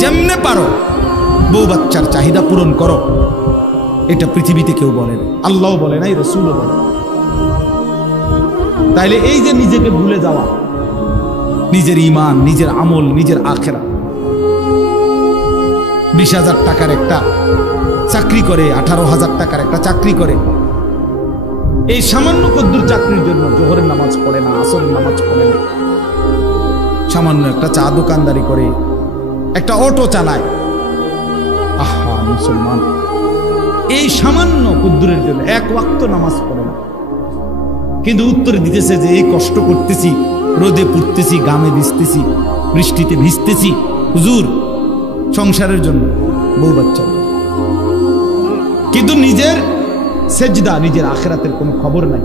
যেমনে পারো বউ বাচ্চার চাহিদা পূরণ করো। এটা পৃথিবীতে কেউ বলে না, আল্লাহও বলে নাই, রাসূলও বলে। তাইলে এই যে নিজেকে ভুলে যাওয়া, নিজের ঈমান, নিজের আমল, নিজের আখিরাত, 20,000 টাকার একটা চাকরি করে, 18,000 টাকার একটা চাকরি করে, এই সামান্য কদ্দুর চাকরির জন্য জোহরের নামাজ পড়ে না, আসরের নামাজ পড়ে না, সামান্য একটা চা দোকানদারি করে, একটা অটো চালায়। আহা মুসলমান, এই সামান্য কদ্দুরের জন্য এক ওয়াক্ত নামাজ পড়ে না, কিন্তু উত্তর দিতেছে যে এই কষ্ট করতেছি, রোদে পুড়তেছি, গামে ভিজতেছি, বৃষ্টিতে ভিজতেছি হুজুর সংসারের জন্য, বউ বাচ্চা। কিন্তু নিজের সেজদা, নিজের আখিরাতের কোনো খবর নাই।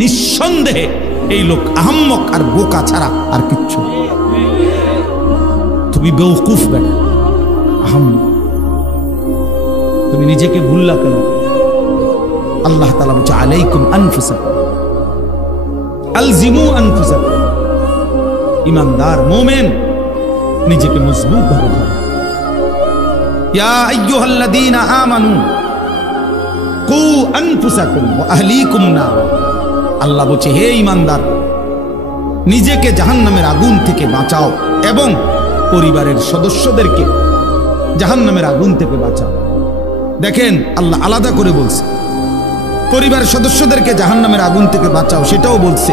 নিঃসন্দেহে এই লোক আহাম্মক আর বোকা ছাড়া আর কিচ্ছু। তুমি বেওকুফ বেটা, আহাম্মক। তুমি নিজেকে ভুললা কেন? আল্লাহ তাআলা বলছে আলাইকুম আনফুসাকুম আলজিমু আনফুসাকুম। ঈমানদার মুমিন নিজেকে মজবুত ভাবে ধরো। ইয়া আইয়ুহাল্লাযীনা আমানু কু আনফুসাকুম ওয়া আহলিকুম নার। আল্লাহ বলছে হে ঈমানদার, নিজেকে জাহান্নামের আগুন থেকে বাঁচাও এবং পরিবারের সদস্যদেরকে জাহান্নামের আগুন থেকে বাঁচাও। দেখেন আল্লাহ আলাদা করে বলছে, পরিবারের সদস্যদেরকে জাহান্নামের আগুন থেকে বাঁচাও সেটাও বলছে,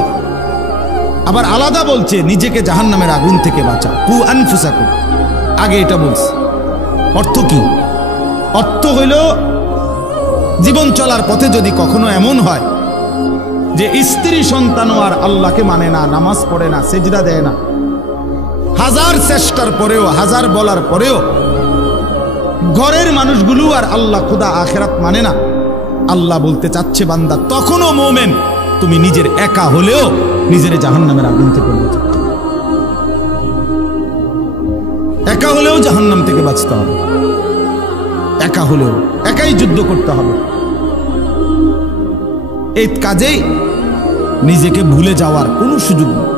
আবার আলাদা বলছে নিজেকে জাহান্নামের আগুন থেকে বাঁচাও, কু আনফুসাকুম। আগে এটা বলছে। অর্থ কি? অর্থ হইল জীবন চলার পথে যদি কখনো এমন হয় যে স্ত্রী সন্তানও আর আল্লাহকে মানে না, নামাজ পড়ে না, সেজদা দেয় না, হাজার চেষ্টার পরেও, হাজার বলার পরেও ঘরের মানুষগুলো আর আল্লাহ খোদা আখিরাত মানে না, আল্লাহ বলতে চাচ্ছে বান্দা তখনও মুমিন তুমি নিজের একা হলেও নিজের জাহান্নামের আগুন থেকে বাঁচাও। একা হলেও জাহান্নাম থেকে বাঁচতে হবে, একা হলেও একাই যুদ্ধ করতে হবে। এই কাজেই নিজেকে ভুলে যাওয়ার কোনো সুযোগ নেই।